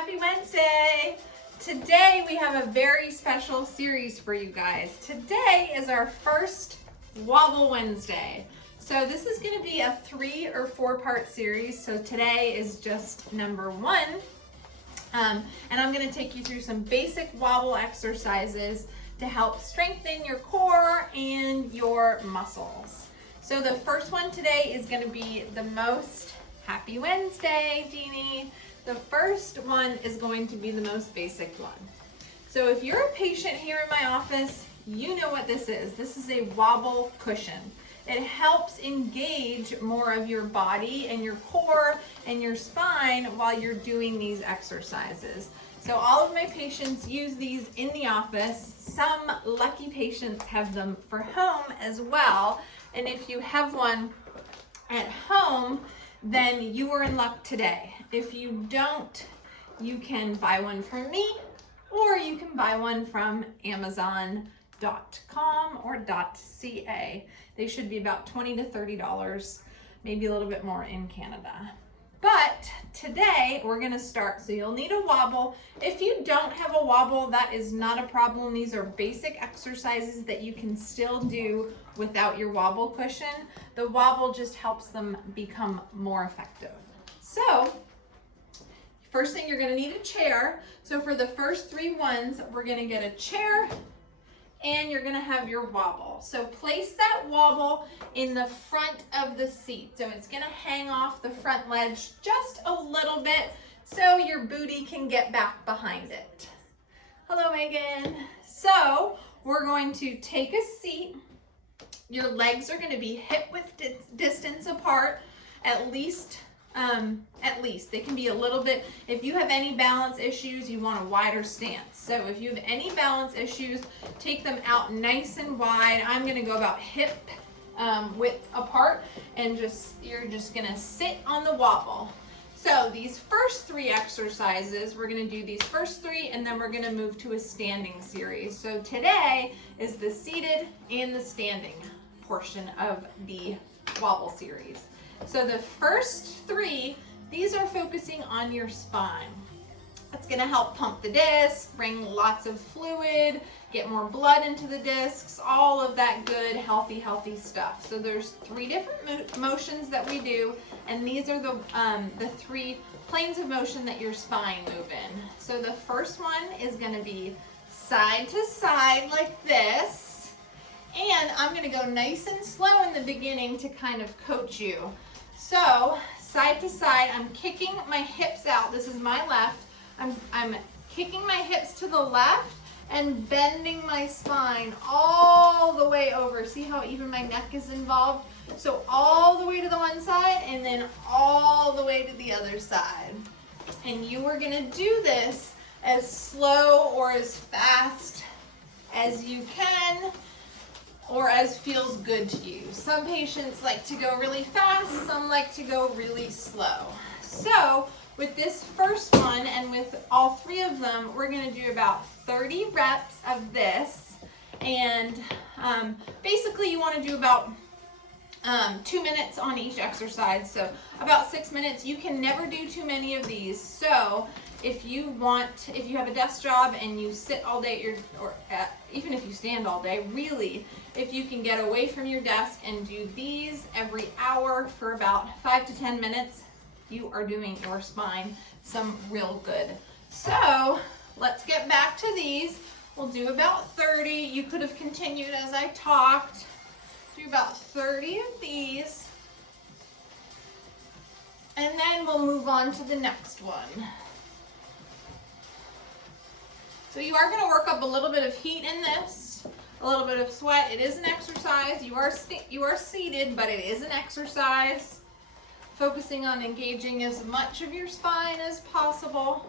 Happy Wednesday! Today we have a very special series for you guys. Today is our first Wobble Wednesday. So this is going to be a 3 or 4 part series. So today is just number 1. And I'm going to take you through some basic wobble exercises to help strengthen your core and your muscles. So the first one today is going to be the most Happy Wednesday, Jeannie. The first one is going to be the most basic one. So if you're a patient here in my office, you know what this is. This is a wobble cushion. It helps engage more of your body and your core and your spine while you're doing these exercises. So all of my patients use these in the office. Some lucky patients have them for home as well. And if you have one at home, then you are in luck today. If you don't, you can buy one from me, or you can buy one from Amazon.com or .ca. They should be about $20 to $30, maybe a little bit more in Canada. But today we're gonna start, so you'll need a wobble. If you don't have a wobble, that is not a problem. These are basic exercises that you can still do without your wobble cushion. The wobble just helps them become more effective. So, first thing, you're gonna need a chair. So for the first 3 ones, we're gonna get a chair and you're gonna have your wobble. So place that wobble in the front of the seat. So it's gonna hang off the front ledge just a little bit so your booty can get back behind it. Hello, Megan. So we're going to take a seat. Your legs are gonna be hip width distance apart, at least. They can be a little bit, if you have any balance issues, you want a wider stance. So if you have any balance issues, take them out nice and wide. I'm gonna go about hip width apart, and you're just gonna sit on the wobble. So these first 3 exercises, we're gonna do these first 3, and then we're gonna move to a standing series. So today is the seated and the standing portion of the wobble series. So the first 3, these are focusing on your spine. It's gonna help pump the disc, bring lots of fluid, get more blood into the discs, all of that good, healthy stuff. So there's 3 different motions that we do, and these are the 3 planes of motion that your spine move in. So the first one is gonna be side to side like this, and I'm gonna go nice and slow in the beginning to kind of coach you. So side to side, I'm kicking my hips out. This is my left. I'm kicking my hips to the left and bending my spine all the way over. See how even my neck is involved? So all the way to the one side and then all the way to the other side. And you are gonna do this as slow or as fast as you can, or as feels good to you. Some patients like to go really fast, some like to go really slow. So with this first one and with all 3 of them, we're gonna do about 30 reps of this. And basically you wanna do about 2 minutes on each exercise. So about 6 minutes. You can never do too many of these. So if you have a desk job and you sit all day, even if you stand all day, really, if you can get away from your desk and do these every hour for about 5 to 10 minutes, you are doing your spine some real good. So let's get back to these. We'll do about 30. You could have continued as I talked. Do about 30 of these. And then we'll move on to the next one. So you are going to work up a little bit of heat in this, a little bit of sweat. It is an exercise. You are seated, but it is an exercise. Focusing on engaging as much of your spine as possible.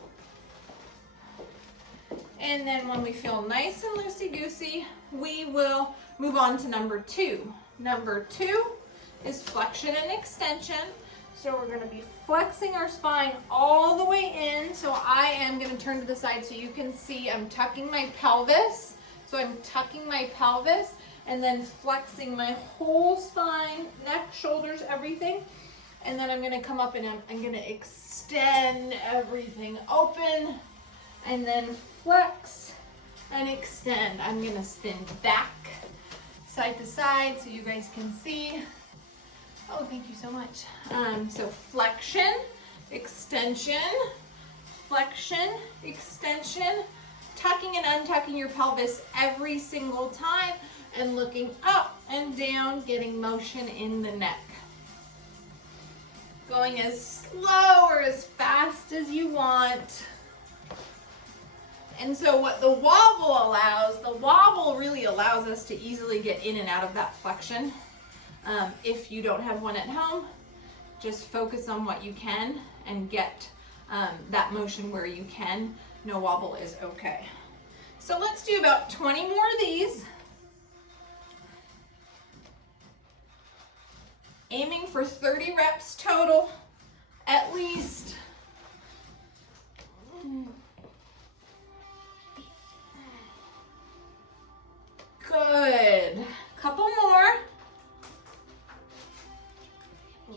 And then when we feel nice and loosey-goosey, we will move on to number 2. Number 2 is flexion and extension. So we're going to be flexing our spine all the way in. So I am going to turn to the side so you can see I'm tucking my pelvis. So I'm tucking my pelvis and then flexing my whole spine, neck, shoulders, everything. And then I'm gonna come up and I'm gonna extend everything open, and then flex and extend. I'm gonna spin back, side to side, so you guys can see. Oh, thank you so much. So flexion, extension, flexion, extension, tucking and untucking your pelvis every single time, and looking up and down, getting motion in the neck. Going as slow or as fast as you want. And so what the wobble really allows us to easily get in and out of that flexion. If you don't have one at home, just focus on what you can and get that motion where you can. No wobble is okay. So let's do about 20 more of these. Aiming for 30 reps total, at least. Good. Couple more.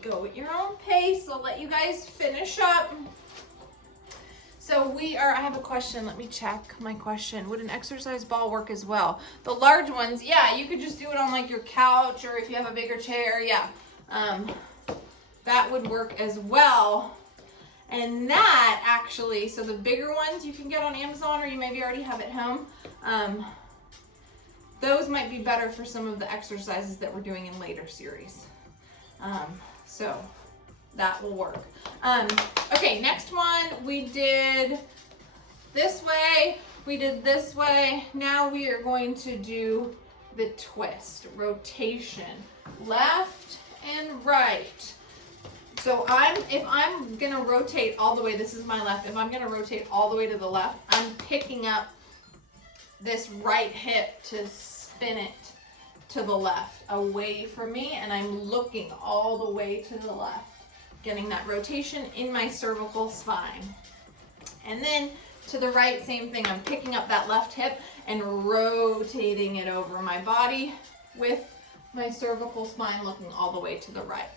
Go at your own pace. I'll let you guys finish up. So I have a question. Let me check my question. Would an exercise ball work as well? The large ones, yeah, you could just do it on like your couch, or if you have a bigger chair, yeah. That would work as well. And that actually, so the bigger ones you can get on Amazon, or you maybe already have at home. Those might be better for some of the exercises that we're doing in later series. So that will work. Okay, next one, we did this way, we did this way. Now we are going to do the twist, rotation, left and right. So if I'm gonna rotate all the way, this is my left, if I'm gonna rotate all the way to the left, I'm picking up this right hip to spin it to the left, away from me, and I'm looking all the way to the left, getting that rotation in my cervical spine. And then to the right, same thing, I'm picking up that left hip and rotating it over my body with my cervical spine looking all the way to the right.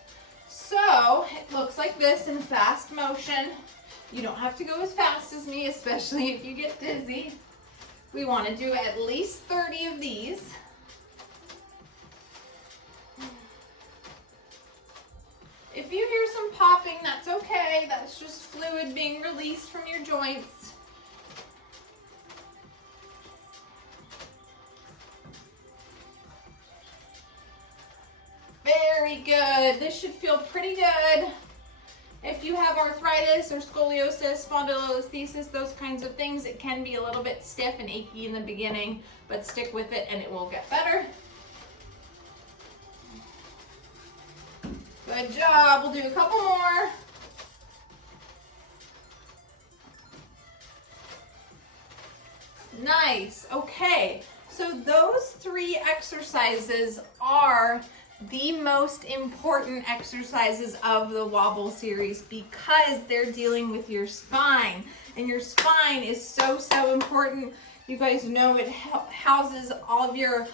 So it looks like this in fast motion. You don't have to go as fast as me, especially if you get dizzy. We want to do at least 30 of these. If you hear some popping, that's okay. That's just fluid being released from your joints. Very good. This should feel pretty good. If you have arthritis or scoliosis, spondylolisthesis, those kinds of things, it can be a little bit stiff and achy in the beginning, but stick with it and it will get better. Good job. We'll do a couple more. Nice. Okay. So those 3 exercises are the most important exercises of the Wobble series because they're dealing with your spine, and your spine is so important. You guys know it houses all of your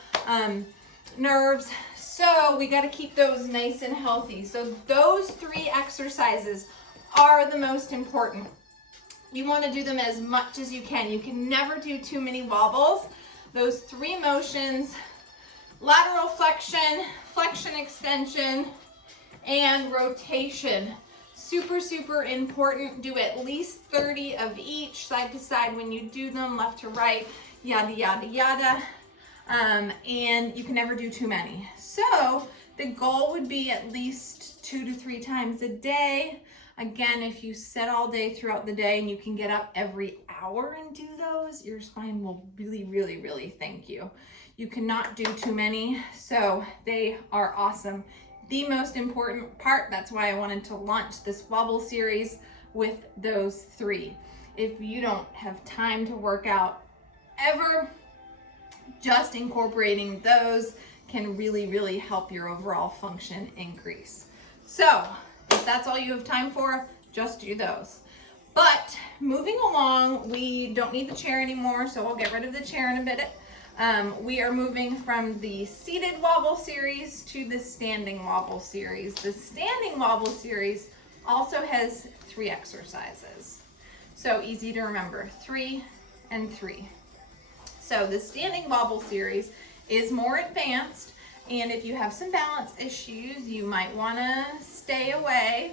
nerves, so we got to keep those nice and healthy. So those 3 exercises are the most important. You want to do them as much as you can. You can never do too many wobbles. Those 3 motions: lateral flexion, flexion extension, and rotation. Super important. Do at least 30 of each, side to side when you do them, left to right, yada, yada, yada. And you can never do too many. So the goal would be at least 2 to 3 times a day. Again, if you sit all day throughout the day and you can get up every hour and do those, your spine will really thank you. You cannot do too many, so they are awesome. The most important part, that's why I wanted to launch this Wobble series with those 3. If you don't have time to work out ever, just incorporating those can really help your overall function increase. So if that's all you have time for, just do those. But moving along, we don't need the chair anymore, so I'll get rid of the chair in a bit. We are moving from the seated wobble series to the standing wobble series. The standing wobble series also has 3 exercises. So easy to remember, 3 and 3. So the standing wobble series is more advanced, and if you have some balance issues, you might want to stay away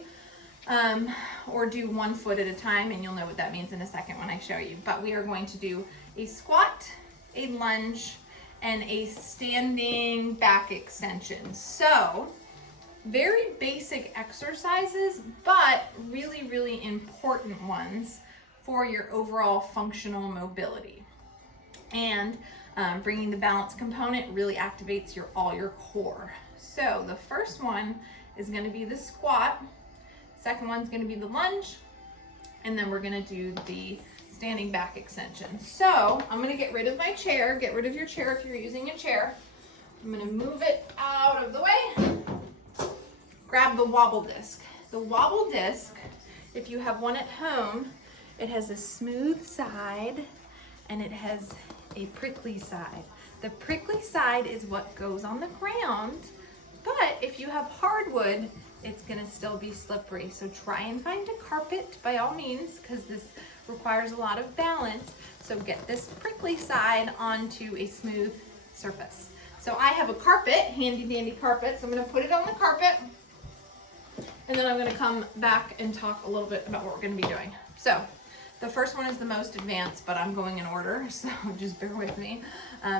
or do 1 foot at a time, and you'll know what that means in a second when I show you. But we are going to do a squat, a lunge, and a standing back extension. So very basic exercises, but really, really important ones for your overall functional mobility. And bringing the balance component really activates all your core. So the first one is going to be the squat. Second one's going to be the lunge, and then we're going to do the standing back extension. So I'm going to get rid of my chair. Get rid of your chair if you're using a chair. I'm going to move it out of the way. Grab the wobble disc. The wobble disc, if you have one at home, it has a smooth side and it has a prickly side. The prickly side is what goes on the ground, but if you have hardwood, it's gonna still be slippery. So try and find a carpet by all means, because this requires a lot of balance. So get this prickly side onto a smooth surface. So I have a carpet, handy dandy carpet, so I'm gonna put it on the carpet, and then I'm gonna come back and talk a little bit about what we're gonna be doing. So the first one is the most advanced, but I'm going in order, so just bear with me.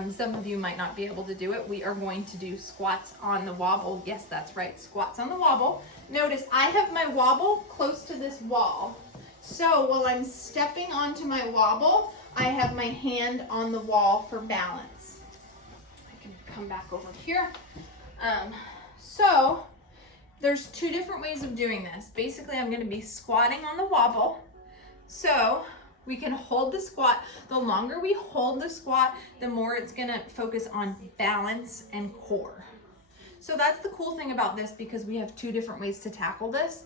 Some of you might not be able to do it. We are going to do squats on the wobble. Yes, that's right, squats on the wobble. Notice I have my wobble close to this wall. So while I'm stepping onto my wobble, I have my hand on the wall for balance. I can come back over here. So there's 2 different ways of doing this. Basically, I'm gonna be squatting on the wobble. So we can hold the squat. The longer we hold the squat, the more it's gonna focus on balance and core. So that's the cool thing about this, because we have 2 different ways to tackle this.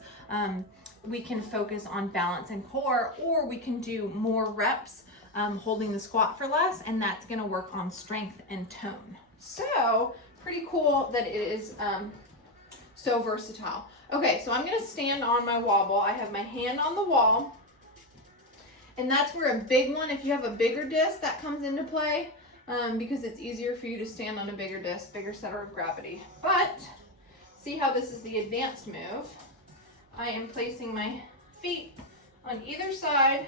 We can focus on balance and core, or we can do more reps holding the squat for less, and that's gonna work on strength and tone. So pretty cool that it is so versatile. Okay, so I'm gonna stand on my wobble. I have my hand on the wall. And that's where a big one, if you have a bigger disc, that comes into play, because it's easier for you to stand on a bigger disc, bigger center of gravity. But see how this is the advanced move. I am placing my feet on either side,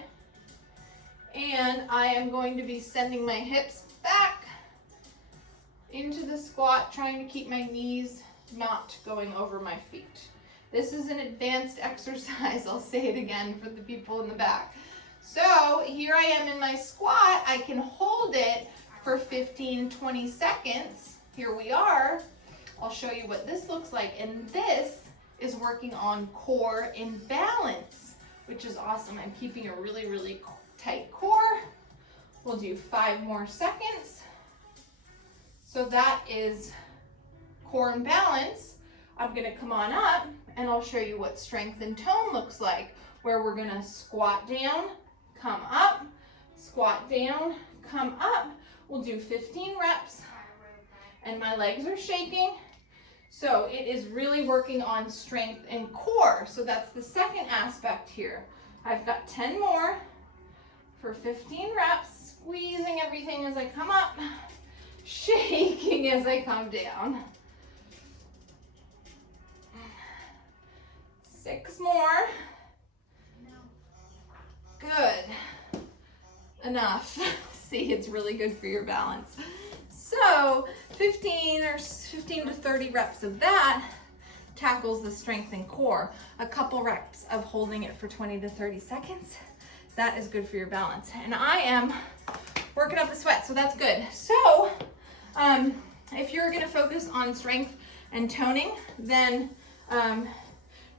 and I am going to be sending my hips back into the squat, trying to keep my knees not going over my feet. This is an advanced exercise. I'll say it again for the people in the back. So here I am in my squat. I can hold it for 15-20 seconds. Here we are. I'll show you what this looks like. And this is working on core and balance, which is awesome. I'm keeping a really, really tight core. We'll do 5 more seconds. So that is core and balance. I'm gonna come on up and I'll show you what strength and tone looks like, where we're gonna squat down, come up, squat down, come up. We'll do 15 reps, and my legs are shaking. So it is really working on strength and core. So that's the second aspect here. I've got 10 more for 15 reps, squeezing everything as I come up, shaking as I come down. 6 more. Good. Enough. See, it's really good for your balance. So 15 to 30 reps of that tackles the strength and core. A couple reps of holding it for 20 to 30 seconds. That is good for your balance. And I am working up a sweat, so that's good. So if you're gonna focus on strength and toning, then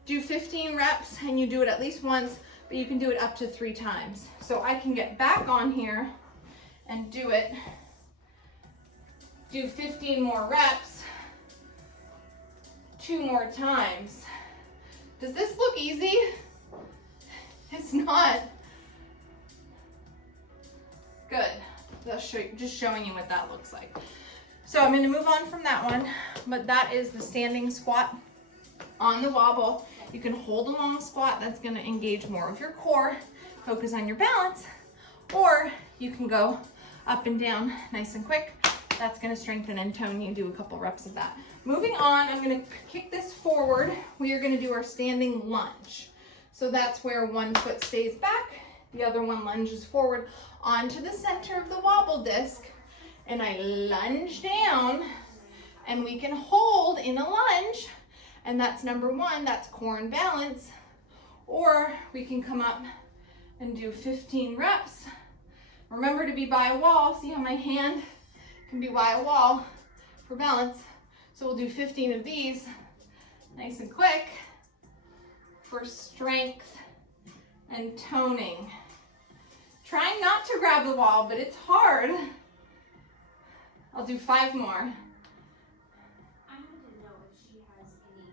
do 15 reps, and you do it at least once, but you can do it up to 3 times. So I can get back on here and do 15 more reps, 2 more times. Does this look easy? It's not. Good. just showing you what that looks like. So I'm gonna move on from that one, but that is the standing squat on the wobble. You can hold a long squat. That's gonna engage more of your core, focus on your balance, or you can go up and down nice and quick. That's gonna strengthen and tone you. Do a couple reps of that. Moving on, I'm gonna kick this forward. We are gonna do our standing lunge. So that's where one foot stays back, the other one lunges forward onto the center of the wobble disc, and I lunge down, and we can hold in a lunge, and that's number one, that's core and balance, or we can come up and do 15 reps. Remember to be by a wall. See how my hand can be by a wall for balance. So we'll do 15 of these, nice and quick, for strength and toning. Trying not to grab the wall, but it's hard. I'll do 5 more. I wanted to know if she has any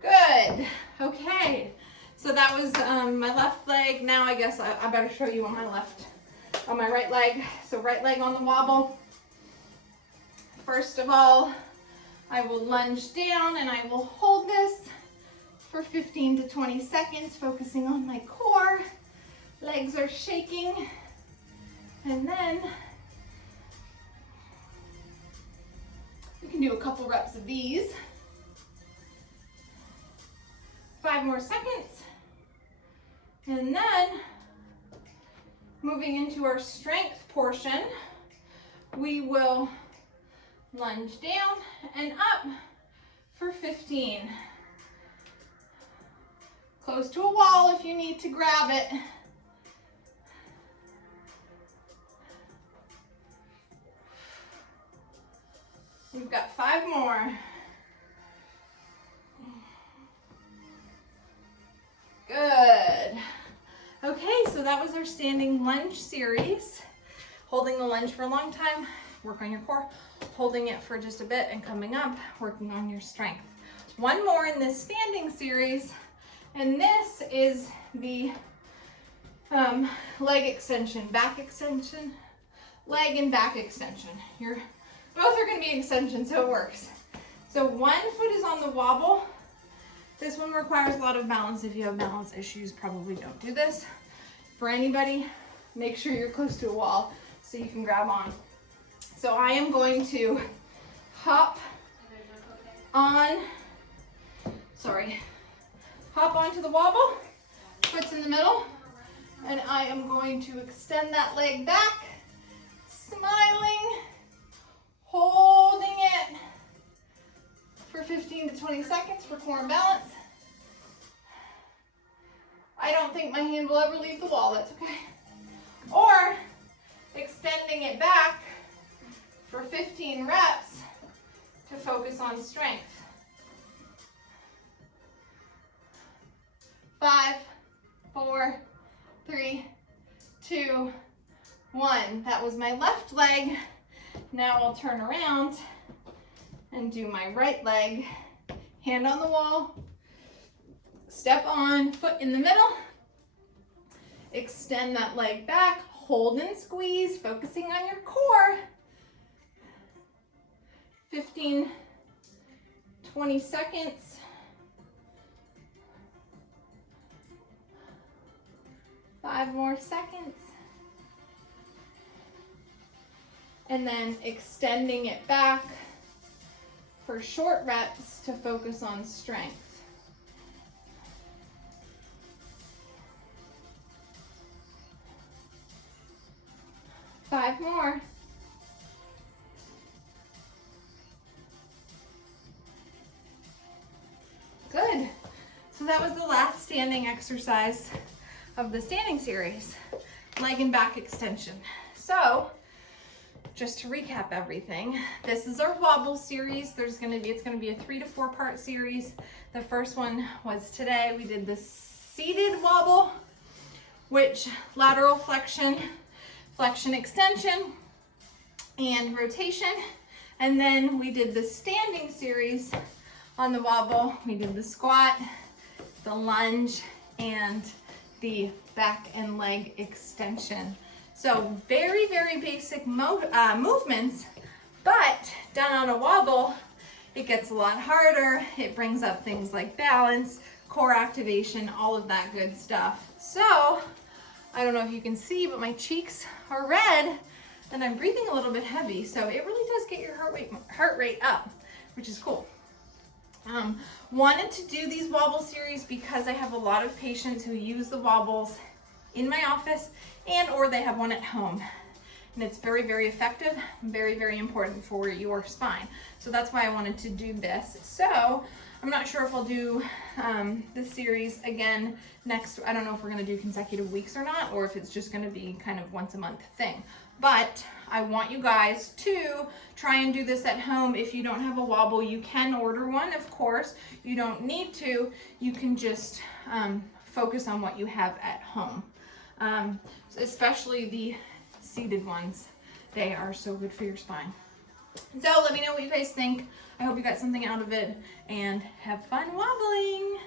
chiropractic. Good. Okay. So that was my left leg. Now I guess I better show you on my right leg. So right leg on the wobble. First of all, I will lunge down and I will hold this for 15 to 20 seconds, focusing on my core. Legs are shaking. And then we can do a couple reps of these. 5 more seconds. And then moving into our strength portion, we will lunge down and up for 15. Close to a wall if you need to grab it. We've got 5 more. Good. Okay, so that was our standing lunge series. Holding the lunge for a long time, work on your core. Holding it for just a bit and coming up, working on your strength. One more in this standing series, and this is the leg extension, back extension, leg and back extension. Both are going to be extension, so it works. So one foot is on the wobble. This one requires a lot of balance. If you have balance issues, probably don't do this. For anybody, make sure you're close to a wall so you can grab on. So I am going to hop onto the wobble, foot's in the middle, and I am going to extend that leg back, smiling, holding it for 15 to 20 seconds for core and balance. I don't think my hand will ever leave the wall, that's okay. Or extending it back for 15 reps to focus on strength. 5, 4, 3, 2, 1. That was my left leg. Now I'll turn around and do my right leg. Hand on the wall, step on, foot in the middle. Extend that leg back, hold and squeeze, focusing on your core. 15, 20 seconds. Five more seconds. And then extending it back for short reps to focus on strength. Five more. Good. So that was the last standing exercise of the standing series, leg and back extension. So just to recap everything, this is our wobble series. It's gonna be a 3 to 4 part series. The first one was today. We did the seated wobble, which lateral flexion, extension, and rotation. And then we did the standing series on the wobble. We did the squat, the lunge, and the back and leg extension. So very, very basic movements, but done on a wobble, it gets a lot harder. It brings up things like balance, core activation, all of that good stuff. So I don't know if you can see, but my cheeks are red and I'm breathing a little bit heavy. So it really does get your heart rate up, which is cool. Wanted to do these wobble series because I have a lot of patients who use the wobbles in my office or they have one at home. And it's very, very effective, very, very important for your spine. So that's why I wanted to do this. So I'm not sure if I'll do this series again next. I don't know if we're gonna do consecutive weeks or not, or if it's just gonna be kind of once a month thing. But I want you guys to try and do this at home. If you don't have a wobble, you can order one, of course. You don't need to. You can just focus on what you have at home. Especially the seated ones. They are so good for your spine. So let me know what you guys think. I hope you got something out of it and have fun wobbling.